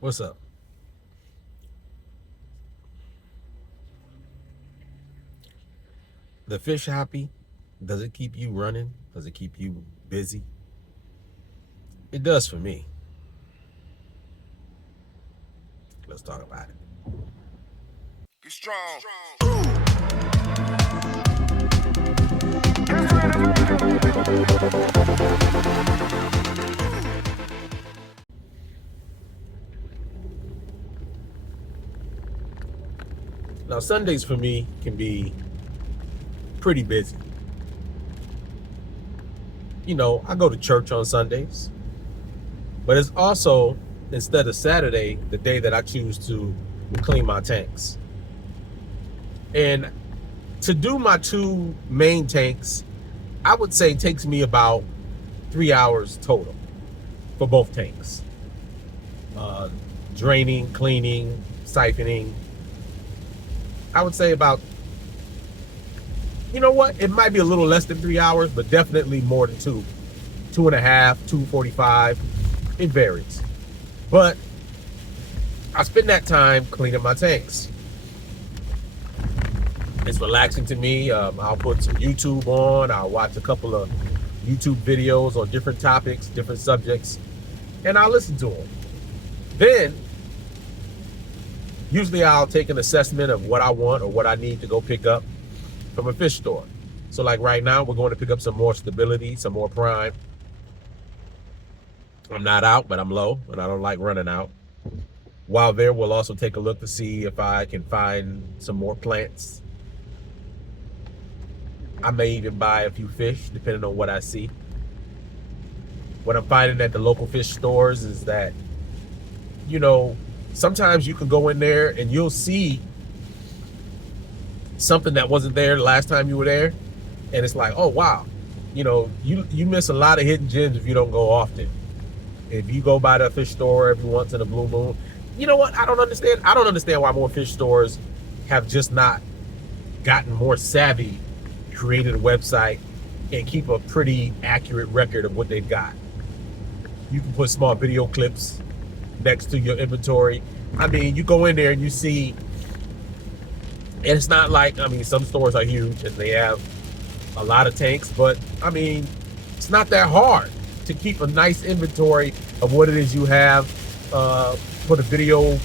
What's up? The fish happy? Does it keep you running? Does it keep you busy? It does for me. Let's talk about it. Be strong. Now, Sundays for me can be pretty busy. I go to church on Sundays, but it's also, instead of Saturday, the day that I choose to clean my tanks. And to do my two main tanks, I would say takes me about 3 hours total for both tanks. Uh, Draining, cleaning, siphoning. I would say about, it might be a little less than 3 hours, but definitely more than two. 2.5, 2:45. It varies. But I spend that time cleaning my tanks. It's relaxing to me. I'll put some YouTube on. I'll watch a couple of YouTube videos on different topics, different subjects, and I'll listen to them. Then, usually I'll take an assessment of what I want or what I need to go pick up from a fish store. So like right now, we're going to pick up some more stability, some more prime. I'm not out, but I'm low, and I don't like running out. While there, we'll also take a look to see if I can find some more plants. I may even buy a few fish, depending on what I see. What I'm finding at the local fish stores is that, sometimes you can go in there and you'll see something that wasn't there the last time you were there. And it's like, oh, wow. You miss a lot of hidden gems if you don't go often. If you go by the fish store every once in a blue moon, you know what? I don't understand. I don't understand why more fish stores have just not gotten more savvy, created a website, and keep a pretty accurate record of what they've got. You can put small video clips next to your inventory. I mean, you go in there and you see, and it's not like, some stores are huge and they have a lot of tanks, but it's not that hard to keep a nice inventory of what it is you have. Put a video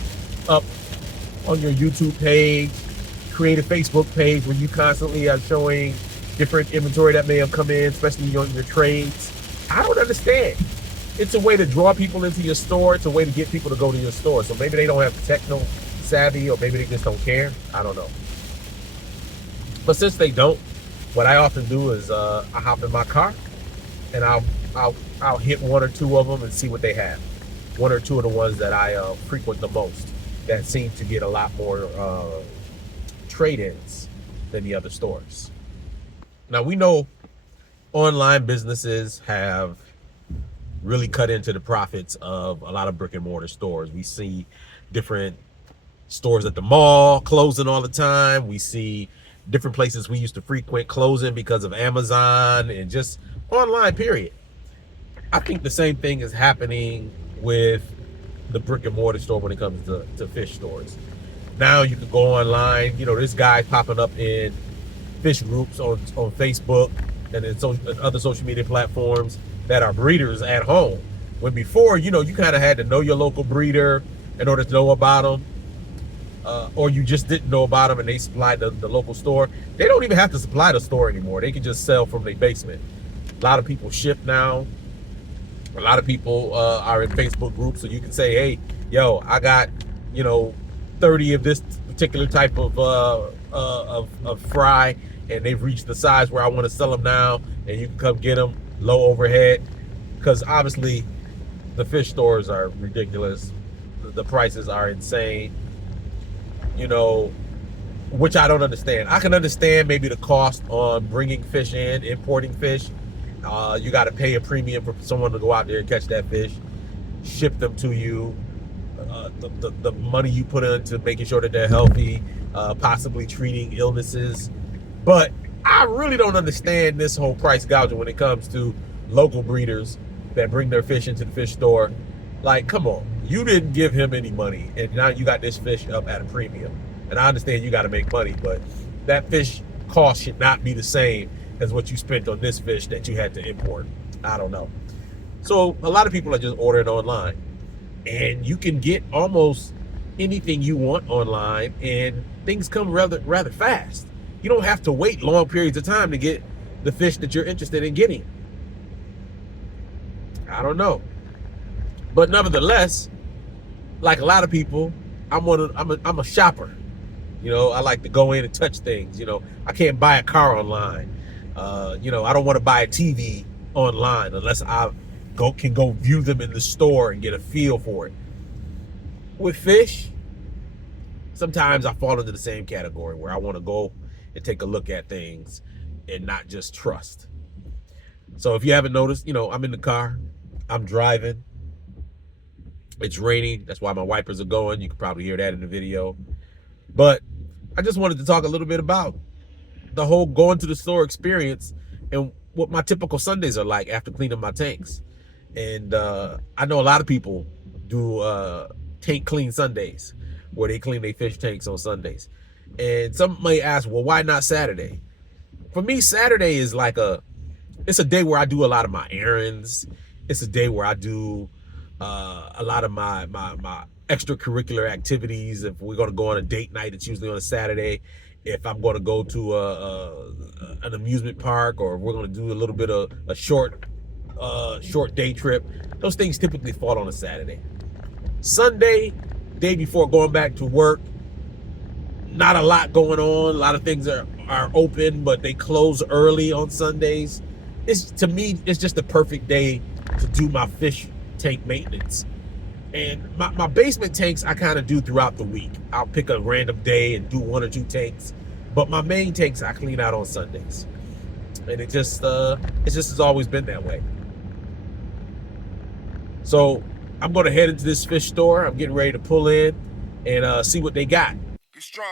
up on your YouTube page, create a Facebook page where you constantly are showing different inventory that may have come in, especially on your trades. I don't understand. It's a way to draw people into your store. It's a way to get people to go to your store. So maybe they don't have techno savvy, or maybe they just don't care. I don't know. But since they don't, what I often do is I hop in my car and I'll hit one or two of them and see what they have. One or two of the ones that I frequent the most that seem to get a lot more trade-ins than the other stores. Now, we know online businesses have really cut into the profits of a lot of brick and mortar stores. We see different stores at the mall closing all the time. We see different places we used to frequent closing because of Amazon and just online, period. I think the same thing is happening with the brick and mortar store when it comes to fish stores. Now you can go online. This guy popping up in fish groups on Facebook and in other social media platforms that are breeders at home. When before, you kind of had to know your local breeder in order to know about them. Or you just didn't know about them and they supplied the local store. They don't even have to supply the store anymore. They can just sell from their basement. A lot of people ship now. A lot of people are in Facebook groups, so you can say, hey, yo, I got, 30 of this particular type of fry, and they've reached the size where I want to sell them now, and you can come get them, low overhead, because obviously the fish stores are ridiculous. The prices are insane, which I don't understand. I can understand maybe the cost on bringing fish in, importing fish. You got to pay a premium for someone to go out there and catch that fish, ship them to you. The money you put into making sure that they're healthy, possibly treating illnesses. But I really don't understand this whole price gouging when it comes to local breeders that bring their fish into the fish store Like, come on. You didn't give him any money, and now you got this fish up at a premium. And I understand you got to make money, but that fish cost should not be the same as what you spent on this fish that you had to import. I don't know. So a lot of people are just ordering online, and you can get almost anything you want online, and things come rather fast. You don't have to wait long periods of time to get the fish that you're interested in getting. I don't know. But nevertheless, like a lot of people, I'm a shopper. You know, I like to go in and touch things. You know, I can't buy a car online. You know, I don't want to buy a TV online unless I can go view them in the store and get a feel for it. With fish, sometimes I fall into the same category where I want to go and take a look at things and not just trust. So if you haven't noticed, you know, I'm in the car, I'm driving. It's raining. That's why my wipers are going. You can probably hear that in the video. But I just wanted to talk a little bit about the whole going to the store experience and what my typical Sundays are like after cleaning my tanks. And I know a lot of people do tank clean Sundays, where they clean their fish tanks on Sundays. And some may ask, well, why not Saturday? For me, Saturday is like it's a day where I do a lot of my errands. It's a day where I do a lot of my extracurricular activities. If we're going to go on a date night, it's usually on a Saturday. If I'm going to go to an amusement park, or we're going to do a little bit of a short day trip, those things typically fall on a Saturday. Sunday, day before going back to work, not a lot going on. A lot of things are open, but they close early on Sundays. To me, it's just the perfect day to do my fish tank maintenance. And my basement tanks I kind of do throughout the week. I'll pick a random day and do 1 or 2 tanks, but my main tanks I clean out on Sundays. And it just has always been that way. So I'm going to head into this fish store. I'm getting ready to pull in and see what they got. Be strong.